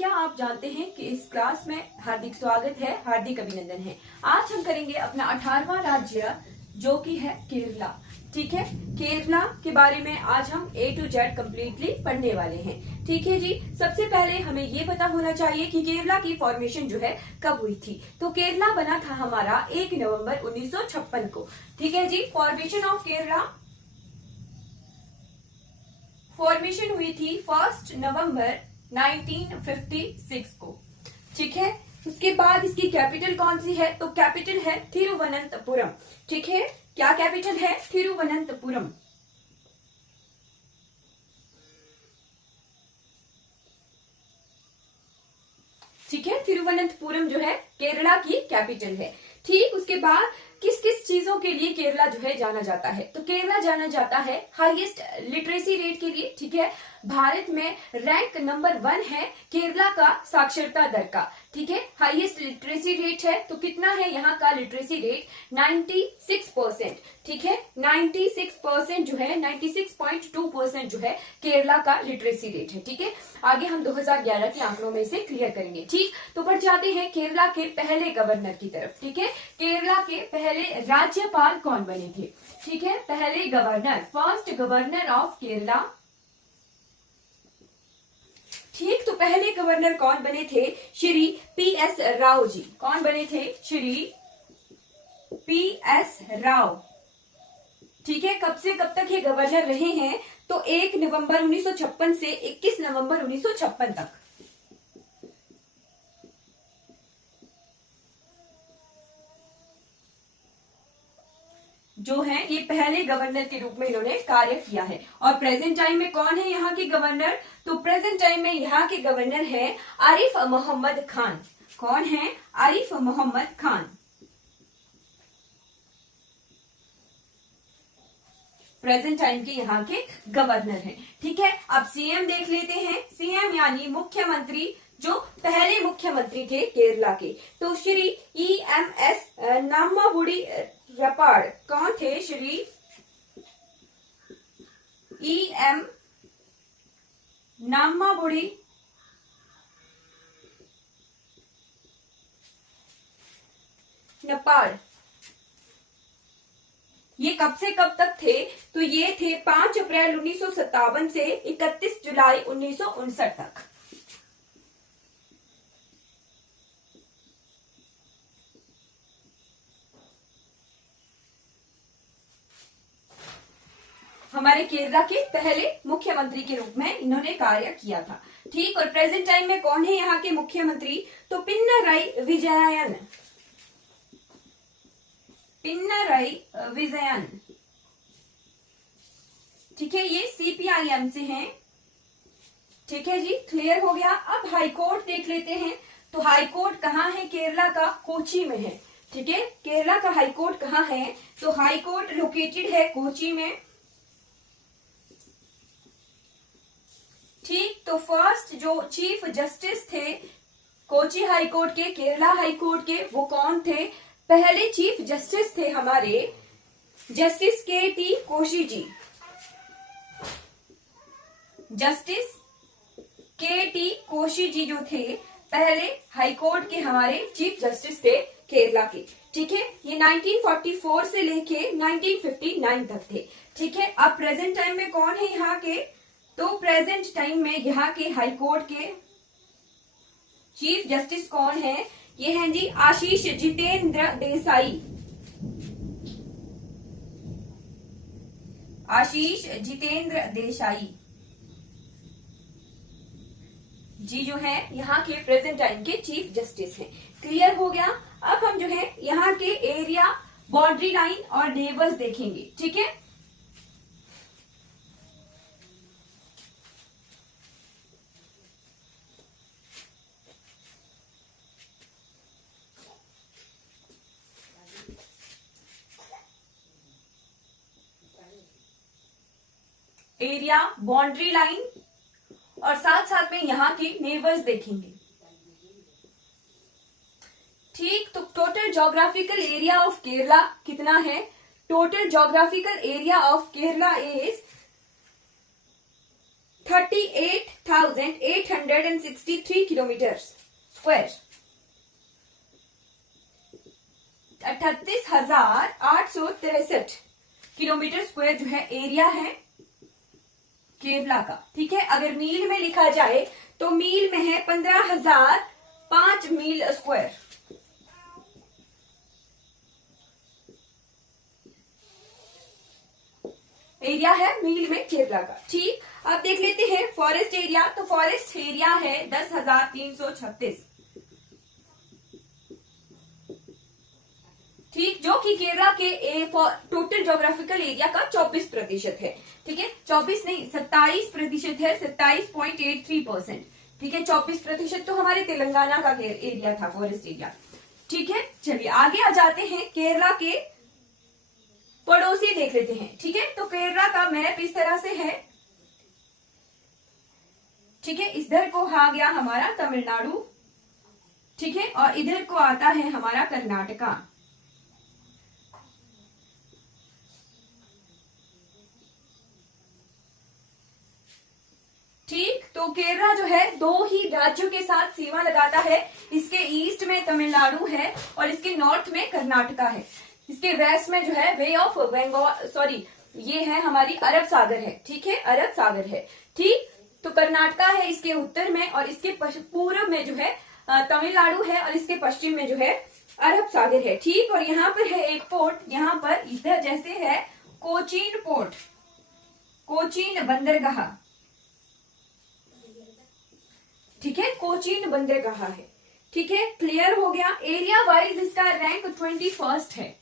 क्या आप जानते हैं कि इस क्लास में हार्दिक स्वागत है, हार्दिक अभिनंदन है। आज हम करेंगे अपना 18वां राज्य जो कि है केरला। ठीक है, केरला के बारे में आज हम A to Z कम्प्लीटली पढ़ने वाले हैं। ठीक है जी, सबसे पहले हमें ये पता होना चाहिए कि केरला की फॉर्मेशन जो है कब हुई थी। तो केरला बना था हमारा 1 नवंबर 1956 को। ठीक है जी, फॉर्मेशन ऑफ केरला फॉर्मेशन हुई थी 1 नवंबर 1956 को। ठीक है, उसके बाद इसकी कैपिटल कौन सी है? तो कैपिटल है थिरुवनंतपुरम। ठीक है, क्या कैपिटल है? थिरुवनंतपुरम। ठीक है, थिरुवनंतपुरम जो है केरला की कैपिटल है। ठीक, उसके बाद किस किस चीजों के लिए केरला जो है जाना जाता है? तो केरला जाना जाता है हाईएस्ट लिटरेसी रेट के लिए। ठीक है, भारत में रैंक नंबर 1 है केरला का साक्षरता दर का। ठीक है, हाईएस्ट लिटरेसी रेट है। तो कितना है यहाँ का लिटरेसी रेट? 96%। ठीक है, 96% जो है 96.2% जो है केरला का लिटरेसी रेट है। ठीक है, आगे हम 2011 के आंकड़ों में इसे क्लियर करेंगे। ठीक, तो बढ़ जाते हैं केरला के पहले गवर्नर की तरफ। ठीक है, केरला के पहले राज्यपाल कौन बने थे? ठीक है, पहले governor, first governor of Kerala. ठीक, तो पहले गवर्नर कौन बने थे? श्री PS राव जी। कौन बने थे? श्री PS राव। ठीक है, कब से कब तक ये गवर्नर रहे हैं? तो 1 नवंबर 1956 से 21 नवंबर 1956 तक। जो है ये पहले गवर्नर के रूप में इन्होंने कार्य किया है। और प्रेजेंट टाइम में कौन है यहाँ के गवर्नर? तो प्रेजेंट टाइम में यहाँ के गवर्नर है आरिफ मोहम्मद खान। कौन है? आरिफ मोहम्मद खान। प्रेजेंट टाइम के यहाँ के गवर्नर हैं। ठीक है, अब सीएम देख लेते हैं। सीएम यानी मुख्यमंत्री, जो पहले मुख्यमंत्री थे केरला के। तो श्री EMS नामाबुडी रपाड़ कौन थे? श्री EM नामाबुडी नेपाड़। ये कब से कब तक थे? तो ये थे 5 अप्रैल 1957 से 31 जुलाई 1959 तक। हमारे केरला के पहले मुख्यमंत्री के रूप में इन्होंने कार्य किया था। ठीक, और प्रेजेंट टाइम में कौन है यहाँ के मुख्यमंत्री? तो पिनराई विजयन। पिनराई विजयन। ठीक है, ये CPIM से हैं। ठीक है जी, क्लियर हो गया। अब हाईकोर्ट देख लेते हैं। तो हाईकोर्ट कहाँ है केरला का? कोची में है। ठीक है, केरला का हाईकोर्ट कहाँ है? तो हाईकोर्ट लोकेटेड है कोची में। ठीक, तो फर्स्ट जो चीफ जस्टिस थे कोची हाईकोर्ट के, केरला हाईकोर्ट के, वो कौन थे? पहले चीफ जस्टिस थे हमारे जस्टिस KT कोशी जी। जस्टिस KT कोशी जी जो थे पहले हाईकोर्ट के हमारे चीफ जस्टिस थे केरला के। ठीक है, ये 1944 से लेके 1959 तक थे। ठीक है, अब प्रेजेंट टाइम में कौन है यहाँ के? तो प्रेजेंट टाइम में यहाँ के हाईकोर्ट के चीफ जस्टिस कौन है? ये हैं जी आशीष जितेंद्र देसाई। आशीष जितेंद्र देसाई जी जो है यहाँ के प्रेजेंट टाइम के चीफ जस्टिस हैं। क्लियर हो गया। अब हम जो है यहाँ के एरिया, बाउंड्री लाइन और नेबर्स देखेंगे। ठीक है, एरिया, बाउंड्री लाइन और साथ साथ में यहाँ की नेबर्स देखेंगे। ठीक, तो total geographical area of Kerala कितना है? Total geographical area of Kerala is 3863 kilometre square, 38,863 kilometre square जो है एरिया है केरला का। ठीक है, अगर मील में लिखा जाए तो मील में है 15,005 मील स्क्वायर। एरिया है मील में केरला का। ठीक, अब देख लेते हैं फॉरेस्ट एरिया। तो फॉरेस्ट एरिया है 10,336। ठीक, जो कि केरला के टोटल ज्योग्राफिकल एरिया का 24% है। ठीक है, 24 नहीं 27% है, 27.83%। ठीक है, 24% तो हमारे तेलंगाना का एरिया था फॉरेस्ट एरिया। ठीक है, चलिए आगे आ जाते हैं, केरला के पड़ोसी देख लेते हैं। ठीक है, तो केरला का मैप इस तरह से है। ठीक है, इधर को आ गया हमारा तमिलनाडु। ठीक है, और इधर को आता है हमारा कर्नाटका। ठीक, तो केरला जो है 2 ही राज्यों के साथ सीमा लगाता है। इसके ईस्ट में तमिलनाडु है और इसके नॉर्थ में कर्नाटका है। इसके वेस्ट में जो है वे ऑफ बंगाल, सॉरी ये है हमारी अरब सागर है। ठीक है, अरब सागर है। ठीक, तो कर्नाटका है इसके उत्तर में और इसके पूर्व में जो है तमिलनाडु है और इसके पश्चिम में जो है अरब सागर है। ठीक, और यहाँ पर है एक पोर्ट, यहाँ पर इधर जैसे है कोचीन पोर्ट, कोचीन बंदरगाह। ठीक है, कोचीन बंदरगाह है। ठीक है, क्लियर हो गया। एरिया वाइज इसका रैंक 21st है।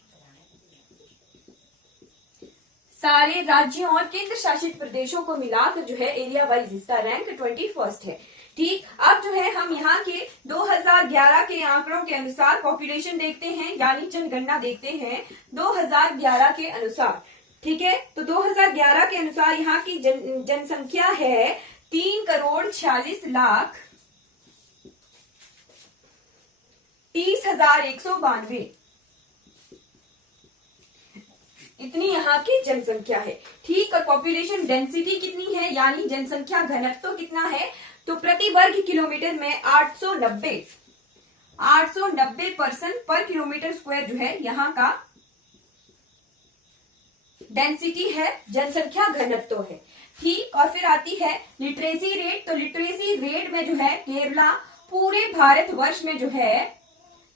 सारे राज्यों और केंद्र शासित प्रदेशों को मिलाकर जो है एरिया वाइज इसका रैंक 21st है। ठीक, अब जो है हम यहाँ के 2011 के आंकड़ों के अनुसार पॉपुलेशन देखते हैं, यानी जनगणना देखते हैं 2011 के अनुसार। ठीक है, तो 2011 के अनुसार यहाँ की जनसंख्या है 3,46,30,192। इतनी यहाँ की जनसंख्या है। ठीक, और पॉपुलेशन डेंसिटी कितनी है, यानी जनसंख्या घनत्व कितना है, तो प्रति वर्ग किलोमीटर में 890 पर्सन पर किलोमीटर स्क्वायर जो है यहाँ का डेंसिटी है, जनसंख्या घनत्व है। ठीक, और फिर आती है लिटरेसी रेट। तो लिटरेसी रेट में जो है केरला पूरे भारतवर्ष में जो है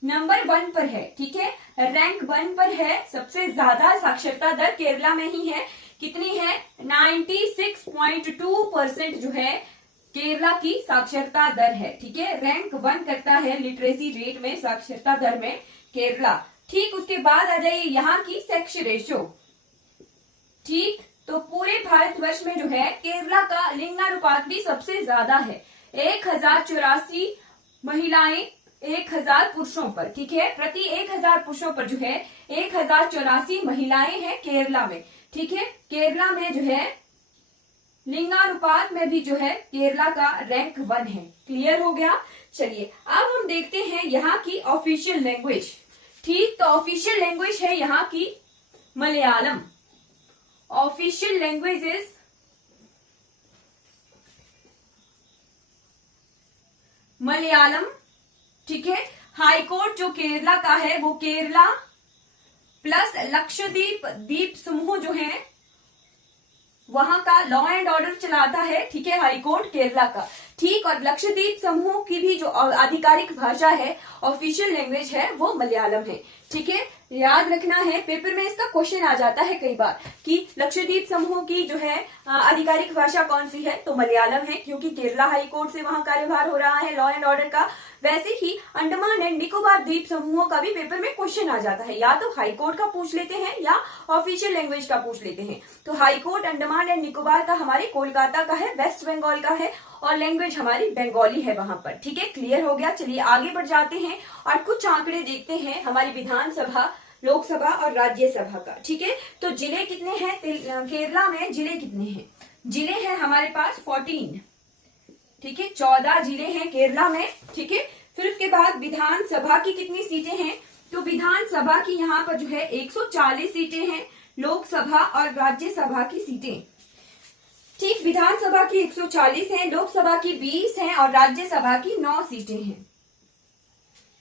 नंबर 1 पर है। ठीक है, रैंक 1 पर है। सबसे ज्यादा साक्षरता दर केरला में ही है। कितनी है, 96.2% जो है केरला की साक्षरता दर है। ठीक है, रैंक 1 करता है लिटरेसी रेट में, साक्षरता दर में केरला। ठीक, उसके बाद आ जाइए यहाँ की सेक्स रेशो। ठीक, तो पूरे भारतवर्ष में जो है केरला का लिंगानुपात भी सबसे ज्यादा है, 1084 महिलाएं 1000 पुरुषों पर। ठीक है, प्रति 1000 पुरुषों पर जो है 1084 महिलाएं हैं केरला में। ठीक है, केरला में जो है लिंगानुपात में भी जो है केरला का रैंक 1 है। क्लियर हो गया। चलिए अब हम देखते हैं यहाँ की ऑफिशियल लैंग्वेज। ठीक, तो ऑफिशियल लैंग्वेज है यहाँ की Malayalam. Official language is Malayalam. ठीक है, हाईकोर्ट जो केरला का है वो केरला प्लस लक्षद्वीप द्वीप समूह जो है वहां का लॉ एंड ऑर्डर चलाता है। ठीक है, हाईकोर्ट केरला का। ठीक, और लक्षद्वीप समूह की भी जो आधिकारिक भाषा है, ऑफिशियल लैंग्वेज है, वो मलयालम है। ठीक है, याद रखना है, पेपर में इसका क्वेश्चन आ जाता है कई बार कि लक्षद्वीप समूह की जो है आधिकारिक भाषा कौन सी है, तो मलयालम है, क्योंकि केरला हाई कोर्ट से वहां कार्यभार हो रहा है लॉ एंड ऑर्डर का। वैसे ही अंडमान एंड निकोबार द्वीप समूहों का भी पेपर में क्वेश्चन आ जाता है, या तो हाई कोर्ट का पूछ लेते हैं या ऑफिशियल लैंग्वेज का पूछ लेते हैं। तो high court Andaman and Nicobar का हमारे कोलकाता का है, वेस्ट बंगाल का है, और लैंग्वेज हमारी बंगाली है वहां पर। ठीक है, क्लियर हो गया। चलिए आगे बढ़ जाते हैं और कुछ आंकड़े देखते हैं हमारी विधानसभा, लोकसभा और राज्यसभा का। ठीक है, तो जिले कितने हैं केरला में, जिले कितने हैं, जिले हैं हमारे पास 14। ठीक है, 14 जिले हैं केरला में। ठीक है, फिर उसके बाद विधानसभा की कितनी सीटें हैं, तो विधानसभा की यहाँ पर जो है 140 सीटें हैं, लोकसभा और राज्यसभा की सीटें। ठीक, विधानसभा की 140 है, लोकसभा की 20 है और राज्यसभा की 9 सीटें हैं।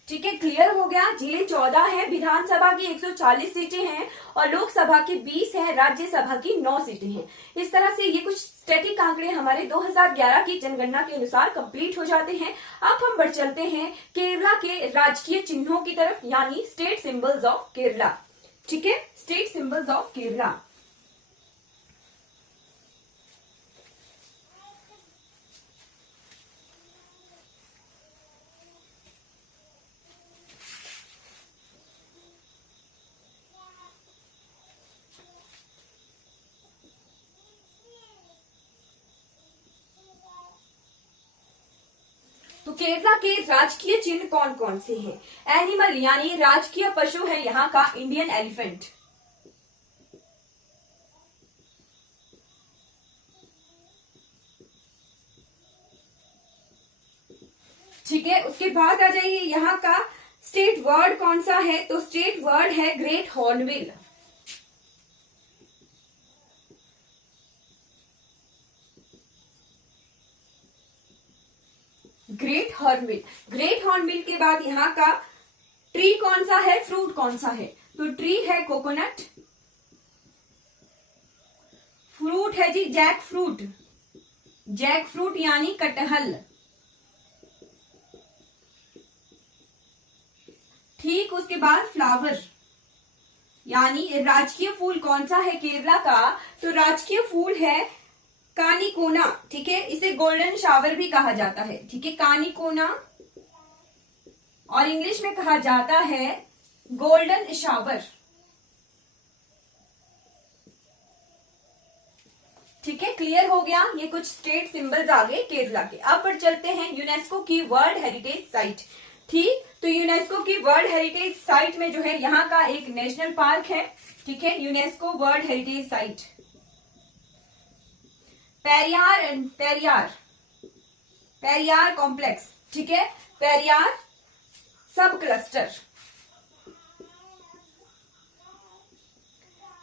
ठीक है, क्लियर हो गया। जिले 14 है, विधानसभा की 140 सीटें हैं और लोकसभा की 20 है, राज्यसभा की 9 सीटें हैं। इस तरह से ये कुछ स्टैटिक आंकड़े हमारे 2011 की जनगणना के अनुसार कंप्लीट हो जाते हैं। अब हम बढ़ चलते हैं केरला के राजकीय चिन्हों की तरफ, यानी स्टेट सिंबल्स ऑफ केरला। ठीक है, स्टेट सिंबल्स ऑफ केरला। तो केरला के राजकीय चिन्ह कौन कौन से हैं? एनिमल यानी राजकीय पशु है यहाँ का इंडियन एलिफेंट। ठीक है, उसके बाद आ जाइए यहाँ का स्टेट वर्ड कौन सा है? तो स्टेट वर्ड है great hornbill. Great hornbill. Great hornbill के बाद यहाँ का ट्री कौन सा है, फ्रूट कौन सा है? तो ट्री है कोकोनट, फ्रूट है जी जैक फ्रूट। जैक फ्रूट यानी कटहल। ठीक, उसके बाद फ्लावर यानी राजकीय फूल कौन सा है केरला का? तो राजकीय फूल है कानिकोना। ठीक है, इसे गोल्डन शावर भी कहा जाता है। ठीक है, कानिकोना, और इंग्लिश में कहा जाता है गोल्डन शावर। ठीक है, क्लियर हो गया। ये कुछ स्टेट सिंबल्स आ गए केरला के। अब पर चलते हैं यूनेस्को की वर्ल्ड हेरिटेज साइट। ठीक, तो यूनेस्को की वर्ल्ड हेरिटेज साइट में जो है यहाँ का एक नेशनल पार्क है। ठीक है, UNESCO world heritage site Periyar complex. ठीक है, पेरियार सब क्लस्टर।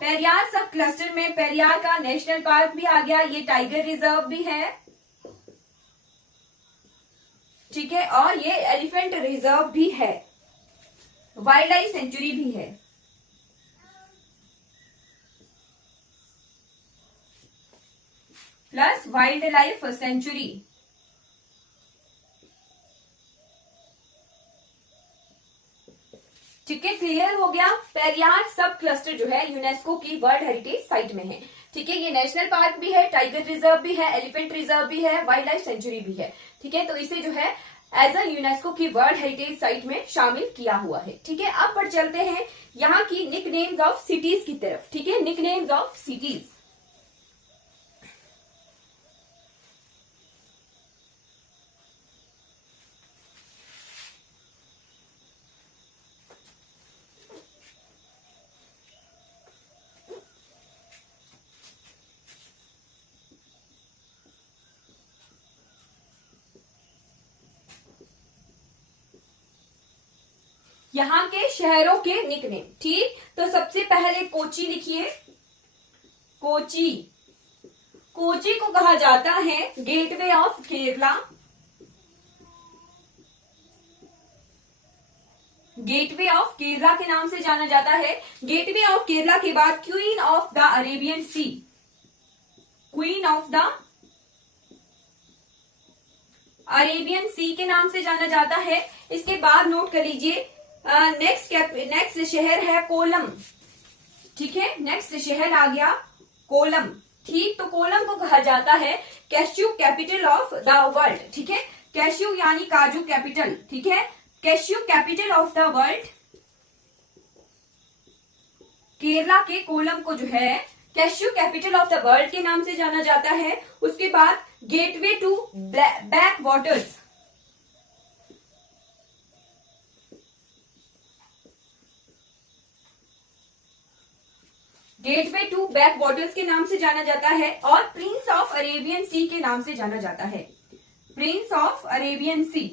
पेरियार सब क्लस्टर में पेरियार का नेशनल पार्क भी आ गया, ये टाइगर रिजर्व भी है। ठीक है, और ये एलिफेंट रिजर्व भी है, वाइल्ड लाइफ सेंचुरी भी है। Plus wild life sanctuary. ठीक है, क्लियर हो गया। पेरियार सब क्लस्टर जो है यूनेस्को की वर्ल्ड हेरिटेज साइट में है। ठीक है, ये नेशनल पार्क भी है, टाइगर रिजर्व भी है, एलिफेंट रिजर्व भी है, वाइल्ड लाइफ सेंचुरी भी है। ठीक है, तो इसे जो है एज अ यूनेस्को की वर्ल्ड हेरिटेज साइट में शामिल किया हुआ है। ठीक है, अब पर चलते हैं यहाँ की निकनेम्स ऑफ सिटीज की तरफ। ठीक है, निकनेम्स ऑफ सिटीज। यहाँ के शहरों के निकनेम। ठीक, तो सबसे पहले कोची लिखिए। कोची, कोची को कहा जाता है gateway of Kerala. Gateway of Kerala के नाम से जाना जाता है। गेटवे ऑफ केरला के बाद queen of the Arabian sea, queen of the Arabian sea के नाम से जाना जाता है। इसके बाद नोट कर लीजिए नेक्स्ट शहर है कोलम। ठीक है, नेक्स्ट शहर आ गया कोलम। ठीक, तो कोलम को कहा जाता है cashew capital of the world. ठीक है, कैश्यू यानी काजू कैपिटल। ठीक है, cashew capital of the world. Kerala के कोलम को जो है cashew capital of the world के नाम से जाना जाता है। उसके बाद gateway to backwaters, gateway to backwaters के नाम से जाना जाता है। और प्रिंस ऑफ अरेबियन सी के नाम से जाना जाता है, प्रिंस ऑफ अरेबियन सी।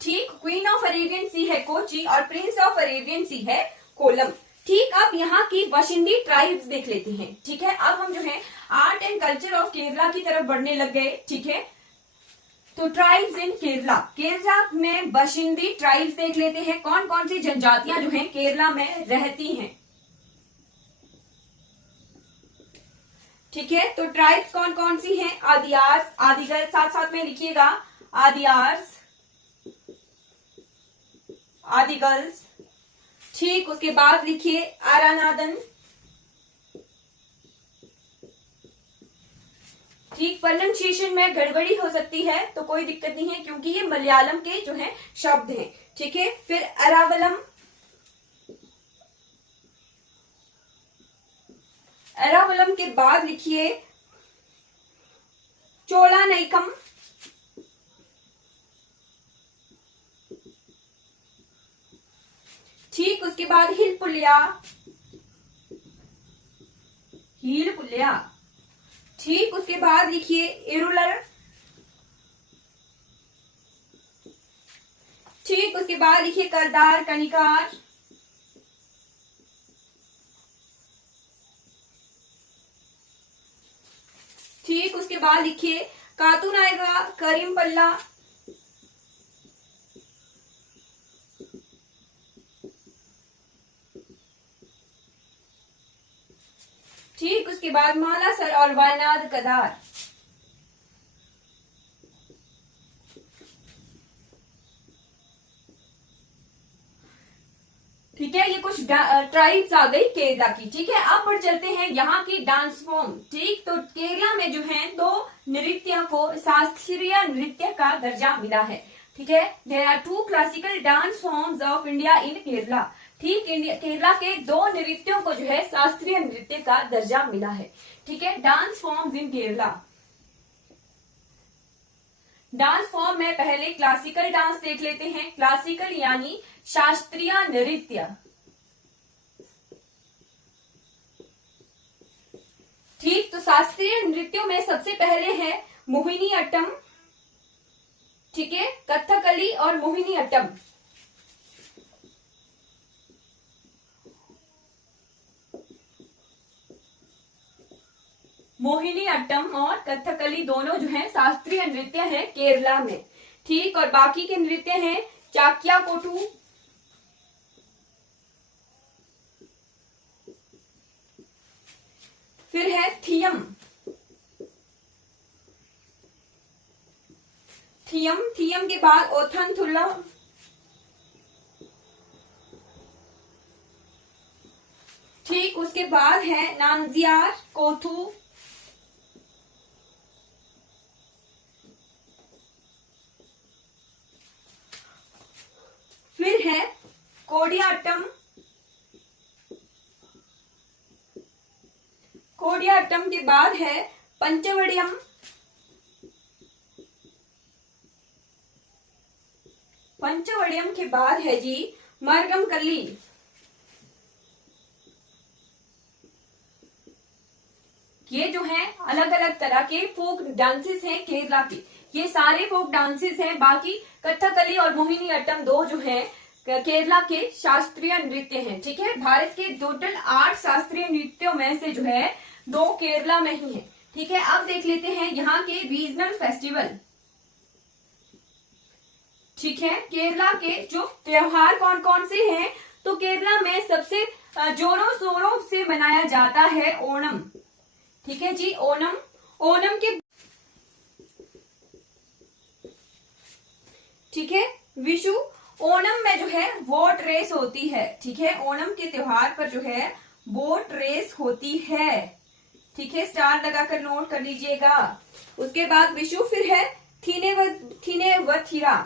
ठीक, क्वीन ऑफ अरेबियन सी है कोची और प्रिंस ऑफ अरेबियन सी है कोलम। ठीक, अब यहाँ की बाशिंदी ट्राइब्स देख लेते हैं। ठीक है, अब हम जो है art and culture of Kerala की तरफ बढ़ने लग गए। ठीक है, तो ट्राइब्स इन केरला, केरला में बाशिंदी ट्राइब्स देख लेते हैं, कौन कौन सी जनजातियां जो हैं केरला में रहती हैं। ठीक है, तो ट्राइब्स कौन कौन सी हैं? आदियार्स, आदिगल, साथ साथ में लिखिएगा, आदियार्स, आदिगल्स। ठीक, उसके बाद लिखिए आरानादन। ठीक, प्रोनाउंसिएशन में गड़बड़ी हो सकती है तो कोई दिक्कत नहीं है, क्योंकि ये मलयालम के जो है शब्द हैं। ठीक है, फिर अरावलम, अरावलम के बाद लिखिए चोलानैकम। ठीक, उसके बाद हिलपुलिया, हीलपुलिया। ठीक, उसके बाद लिखिए इरुलर। ठीक, उसके बाद लिखिए करदार, कनिकार। ठीक, उसके बाद लिखिए कातुनायगा, करीमपल्ला। ठीक, उसके बाद मालासर और वायनाड कदार। ठीक है, ये कुछ ट्राइब्स आ गई केरला की। ठीक है, अब बढ़ चलते हैं यहाँ की डांस फॉर्म। ठीक, तो केरला में जो है दो नृत्य को शास्त्रीय नृत्य का दर्जा मिला है। ठीक है, there are 2 classical dance forms of India in Kerala. ठीक, केरला के दो नृत्यों को जो है शास्त्रीय नृत्य का दर्जा मिला है। ठीक है, dance forms in Kerala. Dance form में पहले क्लासिकल डांस देख लेते हैं। क्लासिकल यानी शास्त्रीय नृत्य। ठीक, तो शास्त्रीय नृत्यों में सबसे पहले है मोहिनी अट्टम। ठीक है, कथकली और मोहिनी अट्टम। मोहिनी अट्टम और कथकली दोनों जो है शास्त्रीय नृत्य है केरला में। ठीक, और बाकी के नृत्य हैं चाक्या कोटू, फिर है थियम। थियम, थियम के बाद ओथनथुल्ला, ठीक, उसके बाद है नामजियार कोथू, फिर है कोडियाट्टम। कोडियाट्टम के बाद है पंचवड़ियम। पंचवड़ियम के बाद है जी मरगम कल्ली। ये जो है अलग अलग तरह के फोक डांसेस हैं केरला के। ये सारे फोक डांसेस हैं। बाकी कथकली और मोहिनी अट्टम दो जो है केरला के शास्त्रीय नृत्य हैं। ठीक है, भारत के टोटल 8 शास्त्रीय नृत्यों में से जो है 2 केरला में ही है। ठीक है, अब देख लेते हैं यहाँ के रीजनल फेस्टिवल। ठीक है, केरला के जो त्योहार कौन कौन से हैं, तो केरला में सबसे जोरों शोरों से मनाया जाता है ओणम। ठीक है जी, ओणम। ओणम के ठीक है, विशु। ओणम में जो है बोट रेस होती है। ठीक है, ओणम के त्योहार पर जो है बोट रेस होती है। ठीक है, स्टार लगाकर नोट कर लीजिएगा। उसके बाद विशु, फिर है थिनेवथिरा।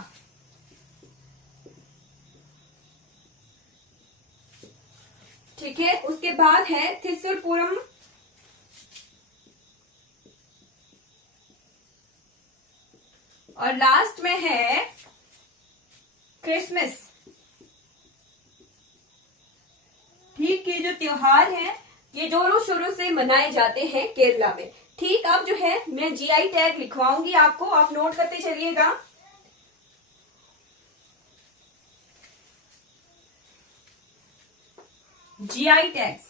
ठीक है, उसके बाद है थिसुरपुरम। और लास्ट में है क्रिसमस। ठीक, ये जो त्योहार है ये जोरों शोरों से मनाए जाते हैं केरला में। ठीक, अब जो है मैं जीआई टैग लिखवाऊंगी आपको, आप नोट करते चलिएगा। जीआई टैग्स,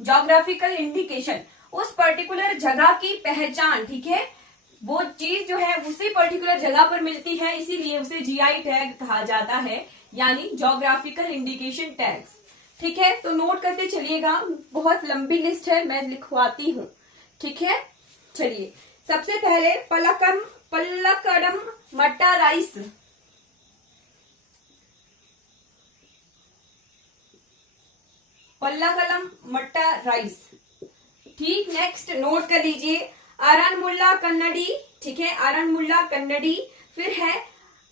जोग्राफिकल इंडिकेशन, उस पर्टिकुलर जगह की पहचान, ठीक है, वो चीज जो है उसी पर्टिकुलर जगह पर मिलती है, इसीलिए उसे जीआई टैग कहा जाता है, यानी जोग्राफिकल इंडिकेशन टैग्स। ठीक है, तो नोट करते चलिएगा, बहुत लंबी लिस्ट है, मैं लिखवाती हूँ। ठीक है, चलिए सबसे पहले पल्लकड़म मट्टा राइस, पल्लाकलम मट्टा राइस। ठीक, नेक्स्ट नोट कर लीजिए, आरनमुल्ला कन्नडी, ठीक है, आरनमुल्ला कन्नडी। फिर है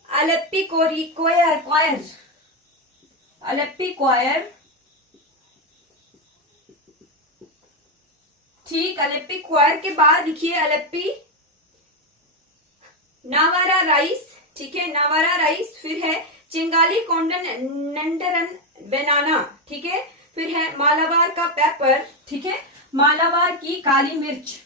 अलेप्पी क्वायर, अलेप्पी क्वायर। ठीक, अलेप्पी क्वायर के बाद लिखिए अलेप्पी नावारा राइस, ठीक है, नावारा राइस। फिर है चिंगाली कोंडन नंडरन बनाना, ठीक है। फिर है मालाबार का पेपर, ठीक है, मालाबार की काली मिर्च।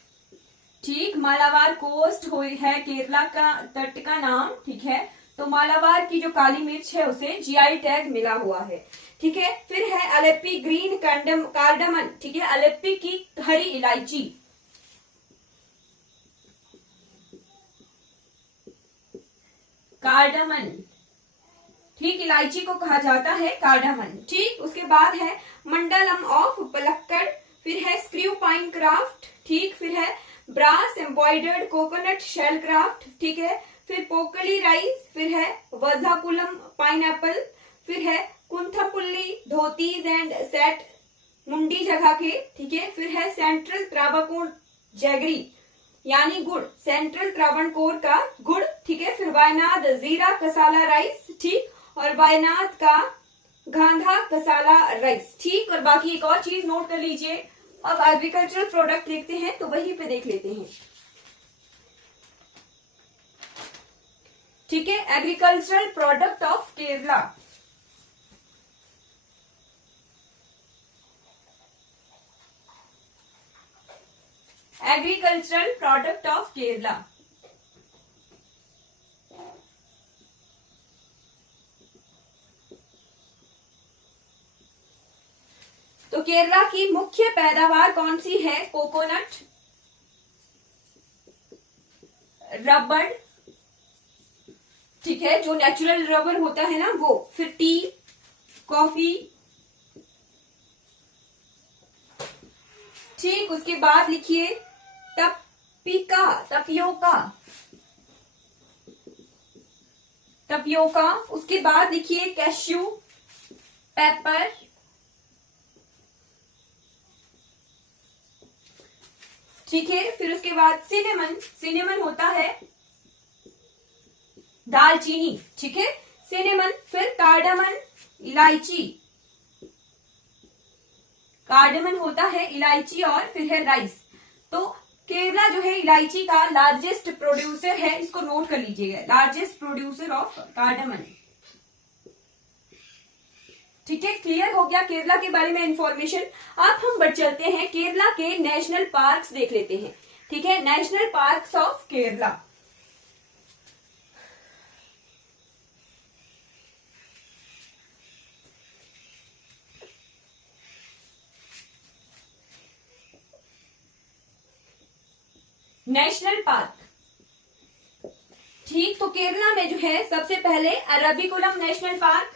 ठीक, मालाबार कोस्ट है केरला का तट का नाम, ठीक है, तो मालाबार की जो काली मिर्च है उसे जीआई टैग मिला हुआ है। ठीक है, फिर है अलेप्पी ग्रीन कार्डमन, ठीक है, अलेप्पी की हरी इलायची। कार्डमन, ठीक, इलायची को कहा जाता है कार्डमन। ठीक, उसके बाद है मंडलम ऑफ पलक्कड़। फिर है स्क्रू पाइन क्राफ्ट, ठीक। फिर है brass embroidered coconut shell craft, ठीक है। फिर पोकली राइस। फिर है वजाकुलम पाइनएप्पल। फिर है कुंथपुल्ली धोतीज एंड सेट मुंडी जगह के, ठीक है। फिर है सेंट्रल त्रावणकोर जैगरी, यानी गुड़, सेंट्रल त्रावणकोर का गुड़, ठीक है। फिर वायनाड जीरा कसाला राइस, ठीक, और वायनाड का गांधा कसाला राइस। ठीक, और बाकी एक और चीज नोट कर लीजिए, अब एग्रीकल्चरल प्रोडक्ट देखते हैं तो वहीं पे देख लेते हैं। ठीक है, agricultural product of Kerala, agricultural product of Kerala. तो केरला की मुख्य पैदावार कौन सी है? कोकोनट, रबड़, ठीक है, जो नेचुरल रबर होता है ना वो। फिर टी, कॉफी, ठीक। उसके बाद लिखिए टपियोका, टपियोका। उसके बाद लिखिए कैश्यू, पेपर, ठीक है। फिर उसके बाद सिनेमन, सिनेमन होता है दालचीनी, ठीक है, सिनेमन। फिर कार्डमन, इलायची, कार्डमन होता है इलायची। और फिर है राइस। तो केरला जो है इलायची का लार्जेस्ट प्रोड्यूसर है, इसको नोट कर लीजिएगा, लार्जेस्ट प्रोड्यूसर ऑफ कार्डमन। ठीक है, क्लियर हो गया केरला के बारे में इंफॉर्मेशन। अब हम बढ़ चलते हैं, केरला के नेशनल पार्क्स देख लेते हैं। ठीक है, national parks of Kerala. National park, ठीक। तो केरला में जो है सबसे पहले अरबिकुलम नेशनल पार्क,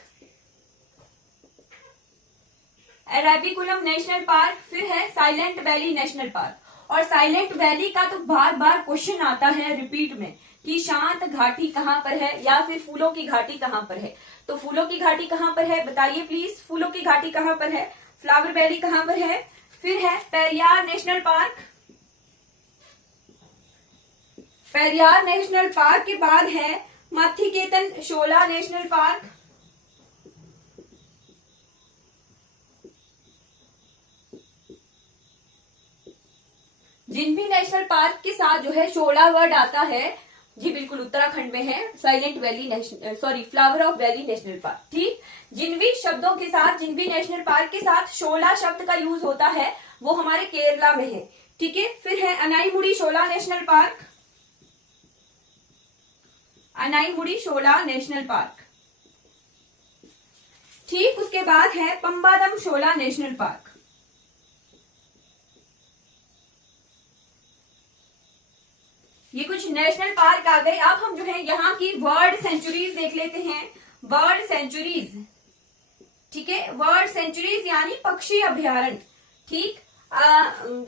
अरबिकुलम नेशनल पार्क। फिर है साइलेंट वैली नेशनल पार्क। और साइलेंट वैली का तो बार बार क्वेश्चन आता है रिपीट में कि शांत घाटी कहां पर है या फिर फूलों की घाटी कहां पर है। तो फूलों की घाटी कहां पर है बताइए प्लीज, फूलों की घाटी कहां पर है, फ्लावर वैली कहां पर है। फिर है Periyar national park, Periyar national park के बाद है माथिकेतन शोला नेशनल पार्क, जिन्भी नेशनल पार्क के साथ जो है शोला वर्ड आता है, जी बिल्कुल उत्तराखंड में है। Silent valley national, sorry, flower of valley national park, ठीक। जिन्भी शब्दों के साथ, जिन्भी नेशनल पार्क के साथ शोला शब्द का यूज होता है वो हमारे केरला में है, ठीक है। फिर है अनाईमुड़ी शोला नेशनल पार्क, अनाईमुड़ी शोला नेशनल पार्क। ठीक उसके बाद है पम्बादम शोला नेशनल पार्क। ये कुछ नेशनल पार्क आ गए। अब हम जो है यहाँ की वर्ल्ड सेंचुरीज देख लेते हैं। वर्ल्ड सेंचुरीज, ठीक है, वर्ल्ड सेंचुरीज यानी पक्षी अभ्यारण्य। ठीक,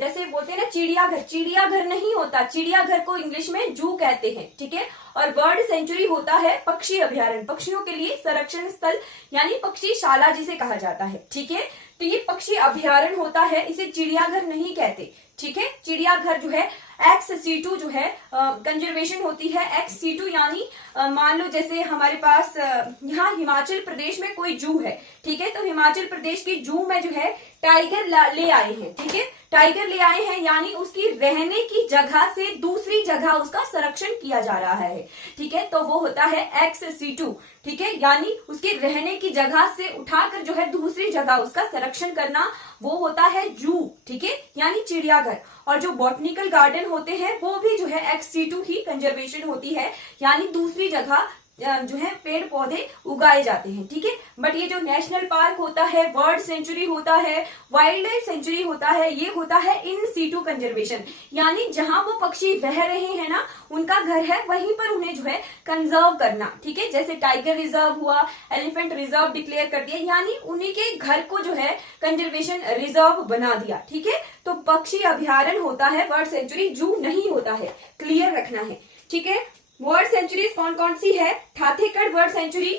जैसे बोलते हैं ना चिड़ियाघर, चिड़ियाघर नहीं होता, चिड़ियाघर को इंग्लिश में जू कहते हैं, ठीक है। और वर्ल्ड सेंचुरी होता है पक्षी अभ्यारण्य, पक्षियों के लिए संरक्षण स्थल यानी पक्षीशाला जिसे कहा जाता है, ठीक है। तो ये पक्षी अभ्यारण्य होता है, इसे चिड़ियाघर नहीं कहते, ठीक है। चिड़ियाघर जो है XC2 जो है कंजर्वेशन होती है। XC2 यानी मान लो जैसे हमारे पास यहाँ हिमाचल प्रदेश में कोई जू है, ठीक है, तो हिमाचल प्रदेश की जू में जो है टाइगर ले आए हैं, ठीक है, टाइगर ले आए हैं यानी उसकी रहने की जगह से दूसरी जगह उसका संरक्षण किया जा रहा है, ठीक है, तो वो होता है XC2, ठीक है, यानी उसकी रहने की जगह से उठाकर जो है दूसरी जगह उसका संरक्षण करना, वो होता है जू, ठीक है, यानी चिड़ियाघर। और जो बॉटनिकल गार्डन होते हैं वो भी जो है XC2 ही कंजर्वेशन होती है, यानी दूसरी जगह जो है पेड़ पौधे उगाए जाते हैं, ठीक है। बट ये जो नेशनल पार्क होता है, वर्ल्ड सेंचुरी होता है, वाइल्ड लाइफ सेंचुरी होता है, ये होता है इन सीटू कंजर्वेशन, यानी जहां वो पक्षी रह रहे हैं ना, उनका घर है, वहीं पर उन्हें जो है कंजर्व करना, ठीक है। जैसे टाइगर रिजर्व हुआ, एलिफेंट रिजर्व डिक्लेयर कर दिया, यानी उन्हीं के घर को जो है कंजर्वेशन रिजर्व बना दिया, ठीक है। तो पक्षी अभ्यारण्य होता है वर्ल्ड सेंचुरी, जू नहीं होता है, क्लियर रखना है, ठीक है। वर्ल्ड सेंचुरीज कौन कौन सी है? थाथेकड़ वर्ल्ड सेंचुरी,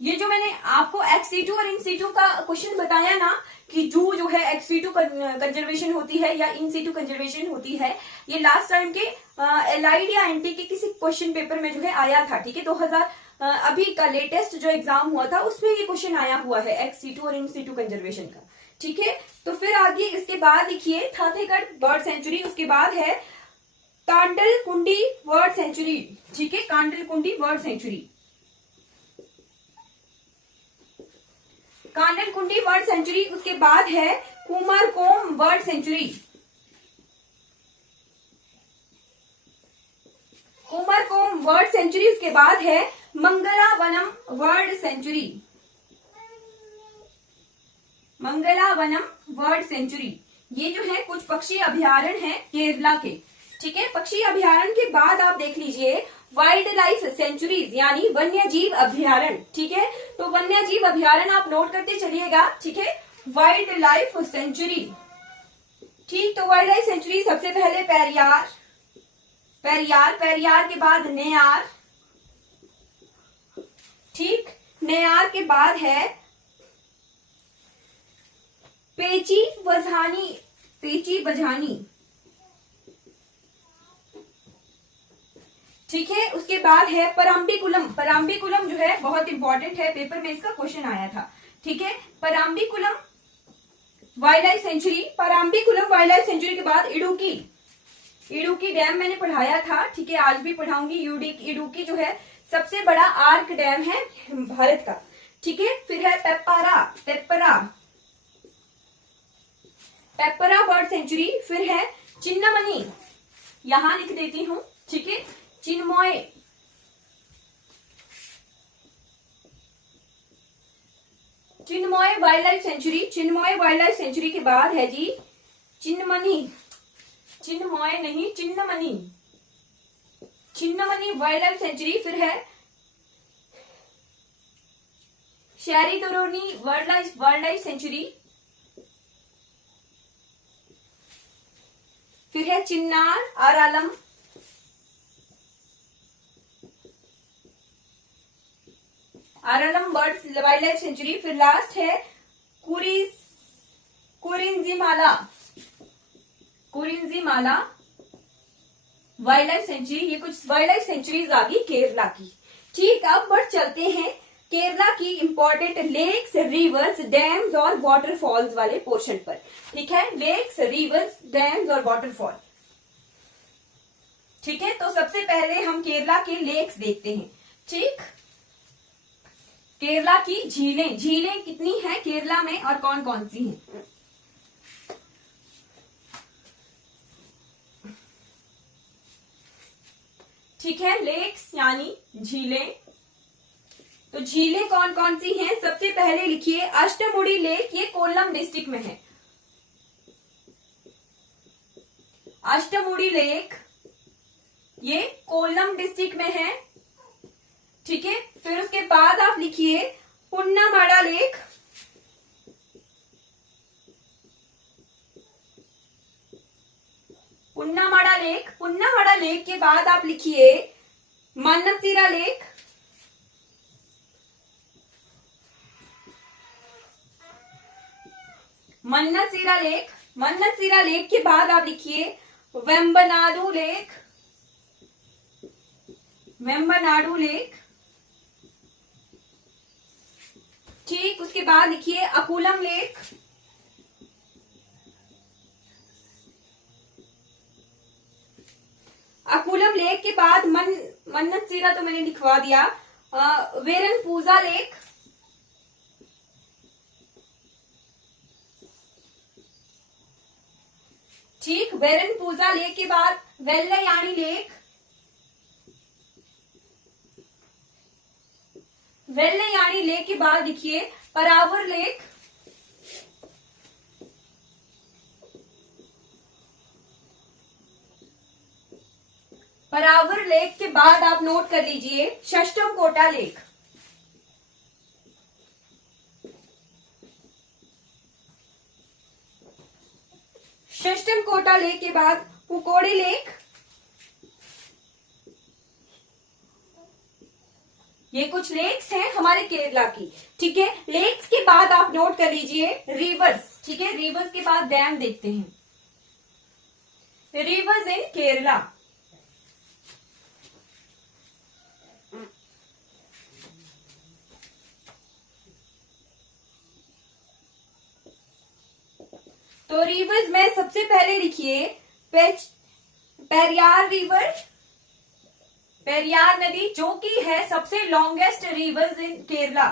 ये जो मैंने आपको XC2 और IN-situ का क्वेश्चन बताया ना कि जू जो है XC2 कंजर्वेशन होती है या IN-situ कंजर्वेशन होती है, ये लास्ट टाइम के एलाइड या एनटी के किसी क्वेश्चन पेपर में जो है आया था, ठीक है। 2000 अभी का लेटेस्ट जो एग्जाम हुआ था उसमें ये क्वेश्चन आया हुआ है XC2 और IN-situ कंजर्वेशन का, ठीक है। तो फिर आगे इसके बाद लिखिए थाथेकड़ बर्ड सेंचुरी, उसके बाद है कांडल कुंडी बर्ड सेंचुरी, ठीक है, कांडल कुंडी बर्ड सेंचुरी, कांडल कुंडी बर्ड सेंचुरी। उसके बाद है Kumarakom bird sanctuary, Kumarakom bird sanctuary. उसके बाद है मंगलावनम बर्ड सेंचुरी, मंगलावनम बर्ड सेंचुरी। ये जो है कुछ पक्षी अभ्यारण्य है केरला के, ठीक है। पक्षी अभ्यारण्य के बाद आप देख लीजिए वाइल्ड लाइफ सेंचुरीज यानी वन्य जीव अभ्यारण्य, ठीक है। तो वन्य जीव अभ्यारण्य आप नोट करते चलिएगा, ठीक है। वाइल्ड लाइफ सेंचुरी, ठीक, तो वाइल्ड लाइफ सेंचुरी सबसे पहले पेरियार, पेरियार, पेरियार के बाद नेयार, ठीक, नेयार के बाद है पेची बझानी, पेची बझानी, ठीक है। उसके बाद है पराम्बिकुलम, पराम्बिकुलम जो है बहुत इंपॉर्टेंट है, पेपर में इसका क्वेश्चन आया था, ठीक है। Parambikulam wild life sanctuary, Parambikulam wild life sanctuary के बाद इडुकी, इडुकी डैम मैंने पढ़ाया था, ठीक है, आज भी पढ़ाऊंगी। इडुकी जो है सबसे बड़ा आर्क डैम है भारत का, ठीक है। फिर है पेप्पारा, पेप्परा, पेप्परा बर्ड सेंचुरी। फिर है चिन्नमनी, यहां लिख देती हूं, ठीक है, Chinmay, Chinmay wildlife sanctuary, Chinmay wildlife sanctuary के बाद है जी चिन्नमनी, चिन्मय नहीं Chimmini, Chimmini wildlife sanctuary. फिर है शेरिडोरोनी वाइल्ड लाइफ सेंचुरी। फिर है Chinnar, Aralam, Aralam birds wildlife sanctuary. फिर लास्ट है Kurinjimala, Kurinjimala wildlife sanctuary. ये कुछ वाइल्ड लाइफ सेंचुरीज आ गई केरला की, ठीक। अब बढ़ चलते हैं केरला की इंपॉर्टेंट लेक्स, रिवर्स, डैम्स और वाटरफॉल्स वाले पोर्शन पर, ठीक है। लेक्स, रिवर्स, डैम्स और वाटरफॉल, ठीक है। तो सबसे पहले हम केरला के लेक्स देखते हैं, ठीक। केरला की झीलें, झीलें कितनी हैं केरला में और कौन कौन सी हैं? ठीक है, लेक्स यानी झीलें, झीलें कौन कौन सी हैं? सबसे पहले लिखिए अष्टमुड़ी लेक, ये कोल्लम डिस्ट्रिक्ट में है। अष्टमुड़ी लेक ये कोल्लम डिस्ट्रिक्ट में है, ठीक है। फिर उसके बाद आप लिखिए पुन्नामाड़ा लेक, पुन्नामाड़ा लेक। पुन्नामाड़ा लेक के बाद आप लिखिए मन्नसीरा लेक, मन्नसीरा लेक। मन्नसीरा लेक के बाद आप लिखिए वेम्बनाडु लेक, वेम्बनाडु लेक, ठीक। उसके बाद लिखिए अकुलम लेक, अकुलम लेक के बाद मन्नसीरा तो मैंने लिखवा दिया, वेरनपूजा लेक, ठीक। वेरनपूजा लेक के बाद वेल्लयानी लेक, वेल्लयानी लेक के बाद लिखिए परावर लेक, परावर लेक के बाद आप नोट कर लीजिए षष्टमकोटा लेक, षष्टमकोटा लेक के बाद पुकोड़ी लेक, ये कुछ लेक्स हैं हमारे केरला की, ठीक है। लेक्स के बाद आप नोट कर लीजिए रिवर्स, ठीक है। रिवर्स के बाद डैम देखते हैं, रिवर्स इन केरला। तो रिवर्स में सबसे पहले लिखिए पेरियार रिवर, पेरियार नदी जो कि है सबसे लॉन्गेस्ट रिवर्स इन केरला,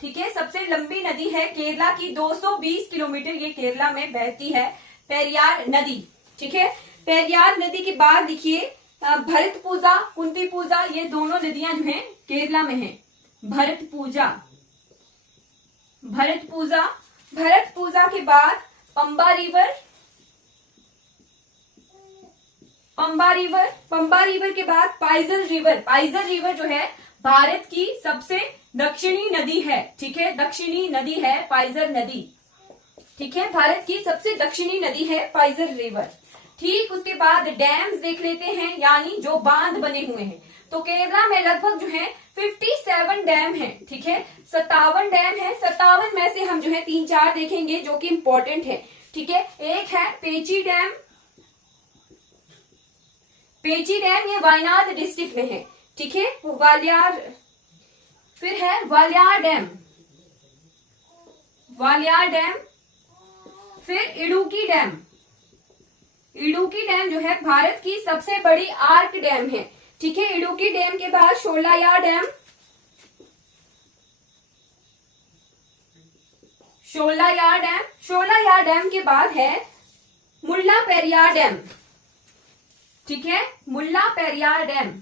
ठीक है। सबसे लंबी नदी है केरला की, 220 किलोमीटर ये केरला में बहती है पेरियार नदी, ठीक है। पेरियार नदी के बाद लिखिए भरतपूजा, कुंती पूजा, ये दोनों नदियां जो हैं केरला में हैं। भरतपूजा, भरतपूजा, भरतपूजा के बाद Pamba river, Pamba river, Pamba river के बाद पाइजल रिवर। पाइजल रिवर जो है भारत की सबसे दक्षिणी नदी है, ठीक है। दक्षिणी नदी है पाइजल नदी, ठीक है। भारत की सबसे दक्षिणी नदी है पाइजल रिवर, ठीक। उसके बाद डैम्स देख लेते हैं, यानी जो बांध बने हुए हैं। तो केरला में लगभग जो है 57 डैम है, ठीक है। 57 डैम है। 57 में से हम जो है 3-4 देखेंगे जो कि इंपॉर्टेंट है, ठीक है। एक है पेची डैम, पेची डैम ये वायनाड डिस्ट्रिक्ट में है, ठीक है। वालियार, फिर है वालियार डैम, वालियार डैम, फिर इडुक्की डैम। इडुक्की डैम जो है भारत की सबसे बड़ी आर्क डैम है, ठीक है। इडुक्की डैम के बाद शोलायार डैम, शोलायार डैम, शोलायार डैम के बाद है मुल्ला पेरियार डैम, ठीक है। मुल्ला पेरियार डैम,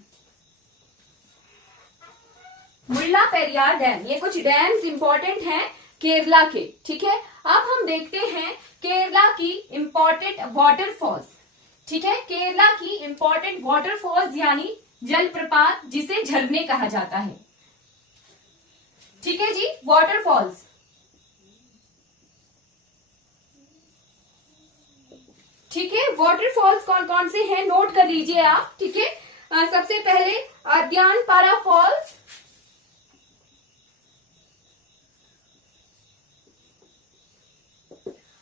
मुल्ला पेरियार डैम, ये कुछ डैम्स इंपॉर्टेंट हैं केरला के, ठीक है। अब हम देखते हैं केरला की इंपॉर्टेंट वाटरफॉल्स, ठीक है। केरला की इंपॉर्टेंट वाटरफॉल्स यानी जलप्रपात, जिसे झरने कहा जाता है, ठीक है जी। वाटरफॉल्स, ठीक है। वाटरफॉल्स कौन कौन से हैं नोट कर लीजिए आप, ठीक है। सबसे पहले अद्यानपारा फॉल्स,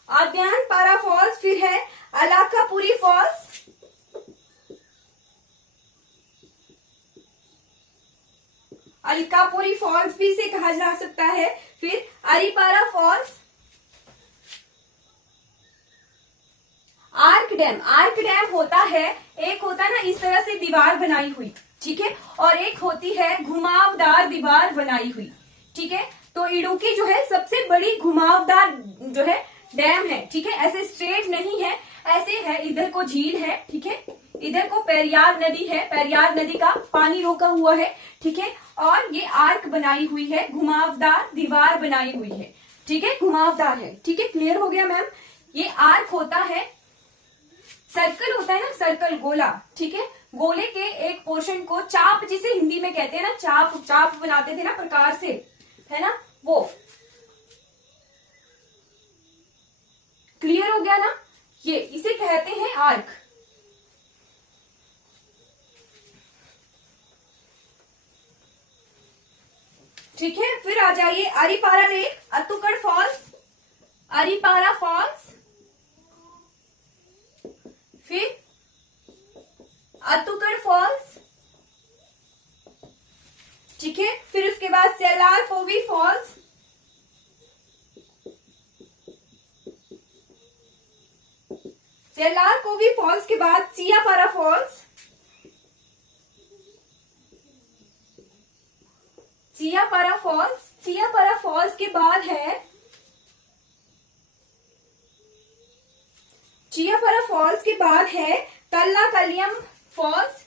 अद्यानपारा फॉल्स, फिर है अलाकापुरी फॉल्स, अलकापुरी फॉल्स भी इसे कहा जा सकता है, फिर Aripara falls, arch dam. Arch dam होता है, एक होता है ना इस तरह से दीवार बनाई हुई, ठीक है, और एक होती है घुमावदार दीवार बनाई हुई, ठीक है। तो इडुक्की जो है सबसे बड़ी घुमावदार जो है डैम है, ठीक है। ऐसे स्ट्रेट नहीं है, ऐसे है, इधर को झील है, ठीक है, इधर को पेरियार नदी है, पेरियार नदी का पानी रोका हुआ है, ठीक है। और ये आर्क बनाई हुई है, घुमावदार दीवार बनाई हुई है, ठीक है, घुमावदार है, ठीक है। क्लियर हो गया मैम। ये आर्क होता है, सर्कल होता है ना, सर्कल गोला, ठीक है। गोले के एक पोर्शन को चाप, जिसे हिंदी में कहते हैं ना, चाप, चाप बनाते थे ना प्रकार से, है ना, वो। क्लियर हो गया ना, ये इसे कहते हैं आर्क। ठीक है। फिर आ जाइए अरिपारा लेक, अतुकड़ फॉल्स, अरिपारा फॉल्स, फिर अतुकड़ फॉल्स, ठीक है। फिर उसके बाद सेलार कोवी फॉल्स, सेलार कोवी फॉल्स के बाद सियापारा फॉल्स, सियापारा फॉल्स, सियापारा फॉल्स के बाद है, चियापारा फॉल्स के बाद है कल्लाकलियम फॉल्स,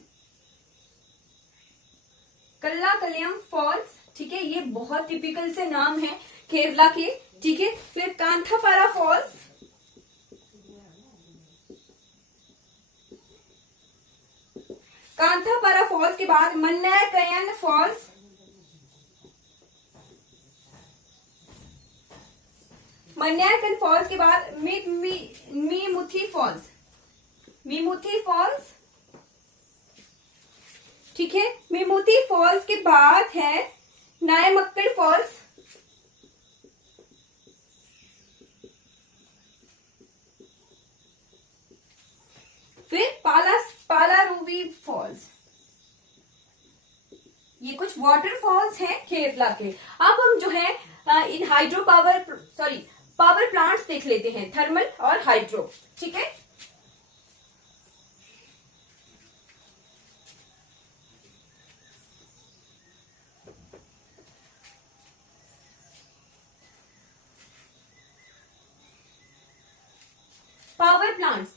कल्लाकलियम फॉल्स, ठीक है। ये बहुत टिपिकल से नाम है केरला के, ठीक है। फिर कांथापारा फॉल्स, कांथापारा फॉल्स के बाद मन्नारकयन फॉल्स, मन्नारकयन फॉल्स के बाद मीमुथी फॉल्स, मीमुथी फॉल्स, ठीक है। मीमुथी फॉल्स के बाद है नायमक्कड़ फॉल्स, फिर पालारुवी फॉल्स। ये कुछ वाटरफॉल्स हैं केरला के। अब हम जो है इन hydro power, sorry, power plants देख लेते हैं, थर्मल और हाइड्रो, ठीक है। पावर प्लांट्स,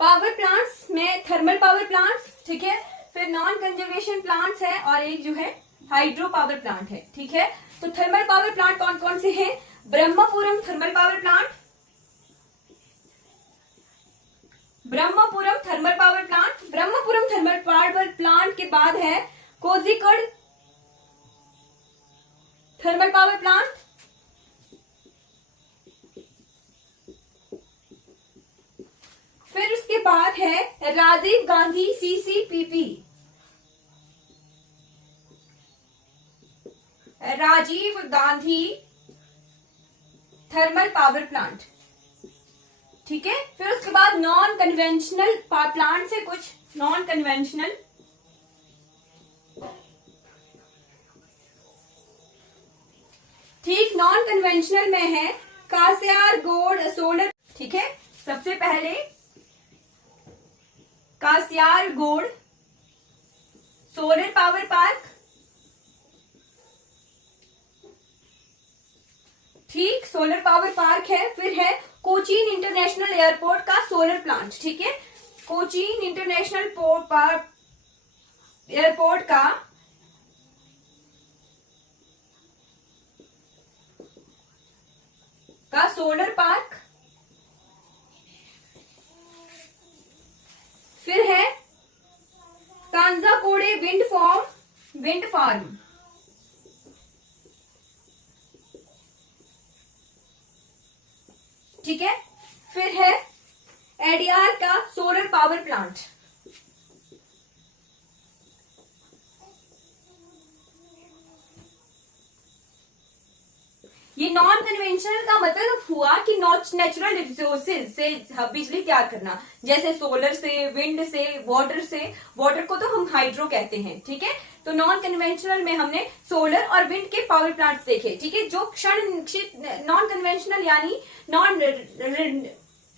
पावर प्लांट्स में थर्मल पावर प्लांट्स, ठीक है। फिर नॉन कंजर्वेशन प्लांट्स है और एक जो है हाइड्रो पावर प्लांट है, ठीक है। तो थर्मल पावर प्लांट कौन कौन से हैं? Brahmapuram thermal power plant, Brahmapuram thermal power plant, Brahmapuram thermal power plant के बाद है कोझिकोड थर्मल पावर प्लांट, फिर उसके बाद है Rajiv Gandhi CCPP, Rajiv Gandhi thermal power plant, ठीक है। फिर उसके बाद नॉन कन्वेंशनल प्लांट से कुछ नॉन कन्वेंशनल, ठीक, नॉन कन्वेंशनल में है कासियारगोड सोलर, ठीक है। सबसे पहले कासियारगोड सोलर पावर पार्क, ठीक, सोलर पावर पार्क है। फिर है कोचीन इंटरनेशनल एयरपोर्ट का सोलर प्लांट, ठीक है। कोचीन इंटरनेशनल एयरपोर्ट का सोलर पार्क। फिर है कांजाकोड़े विंड फार्म, ठीक है। फिर है एडीआर का सोलर पावर प्लांट, ये नॉन कन्वेंशनल का मतलब हुआ कि नेचुरल रिसोर्सेज से बिजली तैयार करना, जैसे सोलर से, विंड से, वाटर को तो हम हाइड्रो कहते हैं, ठीक है। तो नॉन कन्वेंशनल में हमने सोलर और विंड के पावर प्लांट्स देखे, ठीक है। जो क्षण नॉन कन्वेंशनल यानी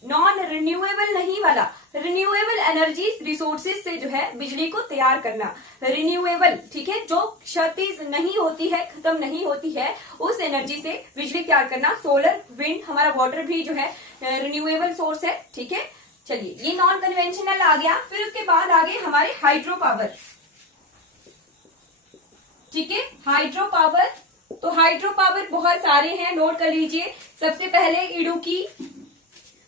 नॉन रिन्यूएबल नहीं वाला, रिन्यूएबल एनर्जी रिसोर्सेज से जो है बिजली को तैयार करना, रिन्यूएबल, ठीक है, जो क्षति नहीं होती है, खत्म नहीं होती है, उस एनर्जी से बिजली तैयार करना। सोलर, विंड, हमारा वाटर भी जो है रिन्यूएबल सोर्स है, ठीक है। चलिए, ये नॉन कन्वेंशनल आ गया। फिर उसके बाद आगे हमारे हाइड्रो पावर, ठीक है, हाइड्रो पावर। तो हाइड्रो पावर बहुत सारे हैं, नोट कर लीजिए। सबसे पहले इडुक्की,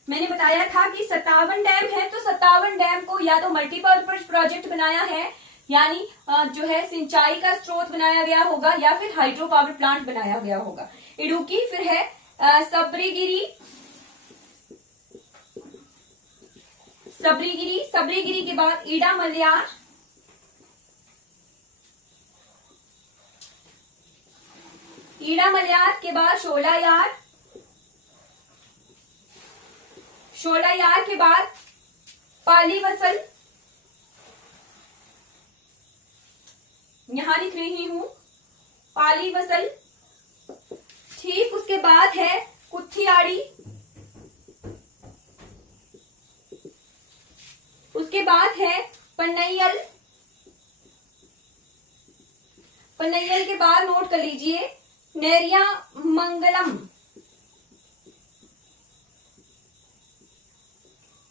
मैंने बताया था कि 57 डैम है, तो 57 डैम को या तो मल्टीपर्पज प्रोजेक्ट बनाया है, यानी जो है सिंचाई का स्रोत बनाया गया होगा, या फिर हाइड्रो पावर प्लांट बनाया गया होगा। इडुक्की, फिर है सबरीगिरी, सबरीगिरी, सबरीगिरी के बाद ईडा मलयार, ईडा मलयार के बाद शोलायार, शोलायार के बाद पालीवसल, यहां लिख रही हूं पालीवसल, ठीक। उसके बाद है कुथियाड़ी, उसके बाद है पन्नैयल, पन्नैयल के बाद नोट कर लीजिए नेरिया मंगलम,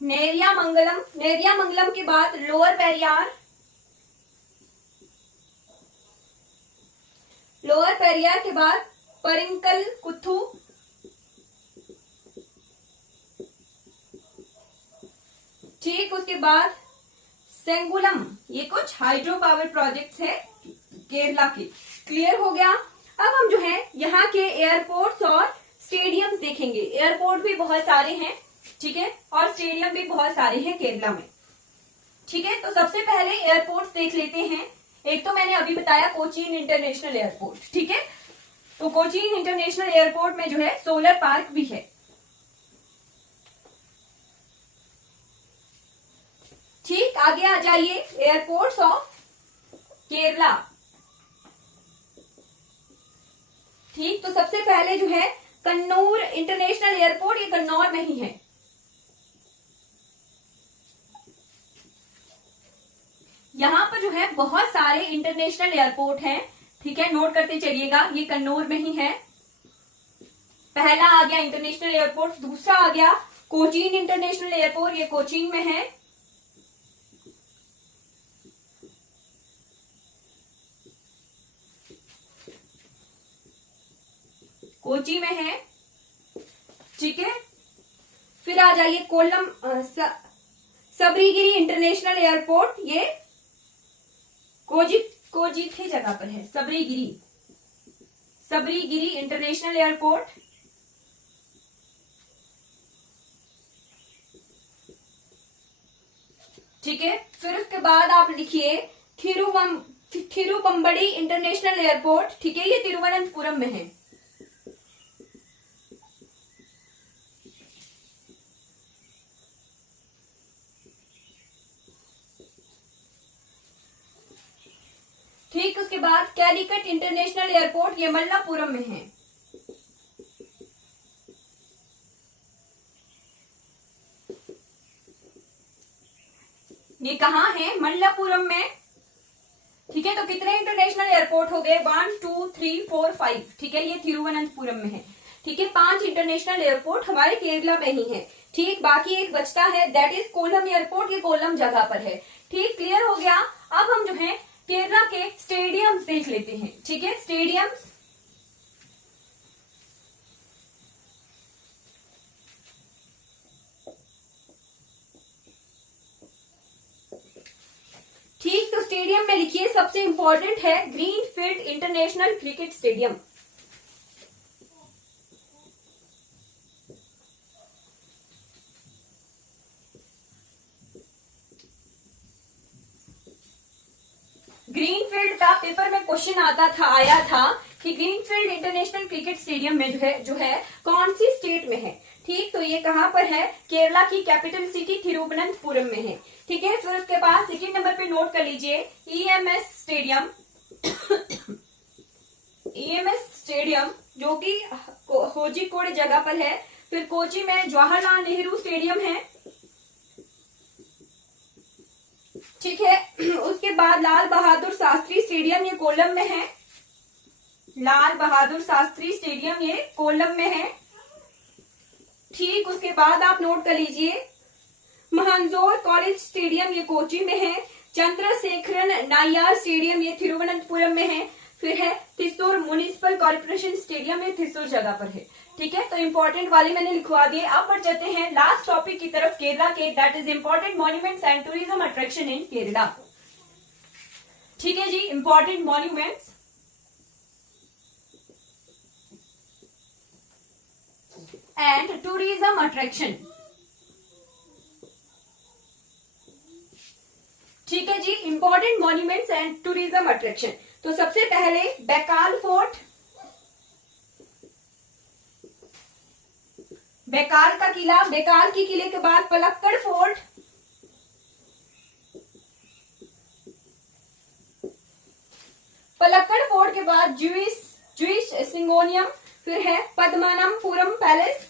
नेरिया मंगलम, नेरिया मंगलम के बाद लोअर पेरियार, लोअर पेरियार के बाद परिंकल कुथू, ठीक। उसके बाद सेंगुलम। ये कुछ हाइड्रो पावर प्रोजेक्ट्स है केरला के। क्लियर हो गया। अब हम जो है यहाँ के एयरपोर्ट्स और स्टेडियम्स देखेंगे। एयरपोर्ट भी बहुत सारे हैं, ठीक है, और स्टेडियम भी बहुत सारे हैं केरला में, ठीक है। तो सबसे पहले एयरपोर्ट्स देख लेते हैं। एक तो मैंने अभी बताया कोचीन इंटरनेशनल एयरपोर्ट, ठीक है। तो कोचीन इंटरनेशनल एयरपोर्ट में जो है सोलर पार्क भी है, ठीक। आगे आ जाइए, एयरपोर्ट्स ऑफ केरला, ठीक। तो सबसे पहले जो है कन्नूर इंटरनेशनल एयरपोर्ट, ये कन्नौर में ही है। यहां पर जो है बहुत सारे इंटरनेशनल एयरपोर्ट हैं, ठीक है, नोट करते चलिएगा। ये कन्नौर में ही है। पहला आ गया इंटरनेशनल एयरपोर्ट, दूसरा आ गया कोचीन इंटरनेशनल एयरपोर्ट, ये कोचीन में है। कोची में है, ठीक है। फिर आ जाइए कोल्लम सबरीगिरी इंटरनेशनल एयरपोर्ट, ये कोजिक की जगह पर है। सबरीगिरी, सबरीगिरी इंटरनेशनल एयरपोर्ट, ठीक है। फिर उसके बाद आप लिखिए थिरुवंबड़ी इंटरनेशनल एयरपोर्ट, ठीक है, ये तिरुवनंतपुरम में है। ठीक। उसके बाद कैलिकट इंटरनेशनल एयरपोर्ट, ये मल्लापुरम में है। ये कहाँ है? मल्लापुरम में, ठीक है। तो कितने इंटरनेशनल एयरपोर्ट हो गए? 1 2 3 4 5, ठीक है। ये तिरुवनंतपुरम में है, ठीक है। 5 इंटरनेशनल एयरपोर्ट हमारे केरला में ही है, ठीक। बाकी एक बचता है, दैट इज कोल्लम एयरपोर्ट, ये कोल्लम जगह पर है, ठीक। क्लियर हो गया। अब हम जो है केरला के स्टेडियम्स देख लेते हैं, ठीक है। स्टेडियम्स, ठीक। तो स्टेडियम में लिखिए, सबसे इंपॉर्टेंट है greenfield international cricket stadium, greenfield का पेपर में क्वेश्चन आया था कि ग्रीनफील्ड इंटरनेशनल क्रिकेट स्टेडियम में जो है कौन सी स्टेट में है, ठीक। तो ये कहां पर है? केरला की कैपिटल सिटी तिरुवनंतपुरम में है, ठीक है। फिर उसके बाद सेकेंड नंबर पे नोट कर लीजिए ईएमएस स्टेडियम, ईएमएस स्टेडियम जो कि कोझिकोड जगह पर है। फिर कोची में जवाहरलाल नेहरू स्टेडियम है, ठीक है। उसके बाद लाल बहादुर शास्त्री स्टेडियम, ये कोल्लम में है। लाल बहादुर शास्त्री स्टेडियम ये कोल्लम में है, ठीक। उसके बाद आप नोट कर लीजिए महांजोर कॉलेज स्टेडियम, ये कोची में है। चंद्रशेखरन नायर स्टेडियम, ये तिरुवनंतपुरम में है। फिर है थिस्सूर म्युनिसिपल कॉर्पोरेशन स्टेडियम, ये थिस्सूर जगह पर है, ठीक है। तो इंपॉर्टेंट वाले मैंने लिखवा दिए। अब बढ़ जाते हैं लास्ट टॉपिक की तरफ, केरला के, that is important monuments and tourism attraction in Kerala, ठीक है जी। Important monuments and tourism attraction, ठीक है जी। Important monuments and tourism attraction, तो सबसे पहले बैकाल फोर्ट, बैकाल का किला, बैकाल के किले के बाद पलक्कड़ फोर्ट, पलक्कड़ फोर्ट के बाद ज्यूइश सिंगोनियम, फिर है पद्मनाभपुरम पैलेस,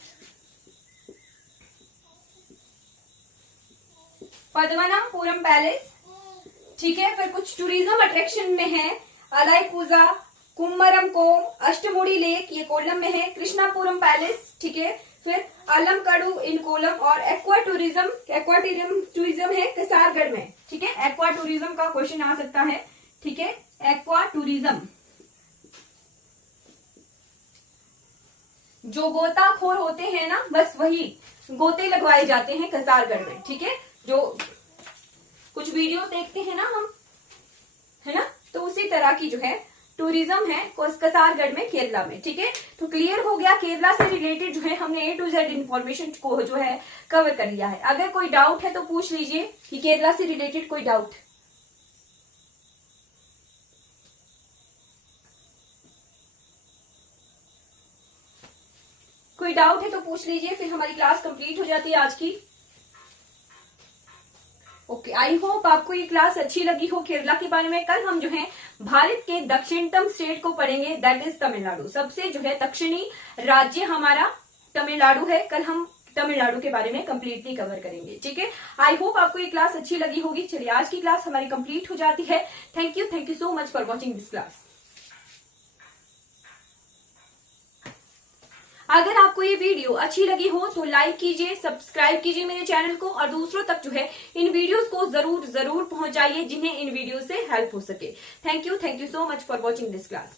पद्मनाभपुरम पैलेस, ठीक है। फिर कुछ टूरिज्म अट्रैक्शन में है अलाईपूजा, कुम्मरम कोम, अष्टमुड़ी लेक, ये कोल्लम में है। कृष्णापुरम पैलेस, ठीक है। फिर अलमकड़ू इन कोल्लम, और एक्वा टूरिज्म है कसारगढ़ में, ठीक है। एक्वा टूरिज्म का क्वेश्चन आ सकता है, ठीक है। एक्वा टूरिज्म, जो गोताखोर होते हैं ना, बस वही गोते लगवाए जाते हैं कसारगढ़ में, ठीक है। जो कुछ वीडियो देखते हैं ना हम, है ना, तो उसी तरह की जो है टूरिज्म है कसारगढ़ में, केरला में, ठीक है। तो क्लियर हो गया, केरला से रिलेटेड जो है हमने A to Z इन्फॉर्मेशन को जो है कवर कर लिया है। अगर कोई डाउट है तो पूछ लीजिए कि केरला से रिलेटेड कोई डाउट, कोई डाउट है तो पूछ लीजिए, फिर हमारी क्लास कंप्लीट हो जाती है आज की। ओके, आई होप आपको ये क्लास अच्छी लगी हो केरला के बारे में। कल हम जो है भारत के दक्षिणतम स्टेट को पढ़ेंगे, दैट इज तमिलनाडु। सबसे जो है दक्षिणी राज्य हमारा तमिलनाडु है। कल हम तमिलनाडु के बारे में कंप्लीटली कवर करेंगे, ठीक है। आई होप आपको ये क्लास अच्छी लगी होगी। चलिए, आज की क्लास हमारी कंप्लीट हो जाती है। Thank you so much for watching this class. अगर आपको ये वीडियो अच्छी लगी हो तो लाइक कीजिए, सब्सक्राइब कीजिए मेरे चैनल को, और दूसरों तक जो है इन वीडियोस को जरूर पहुंचाइए जिन्हें इन वीडियो से हेल्प हो सके। Thank you so much for watching this class.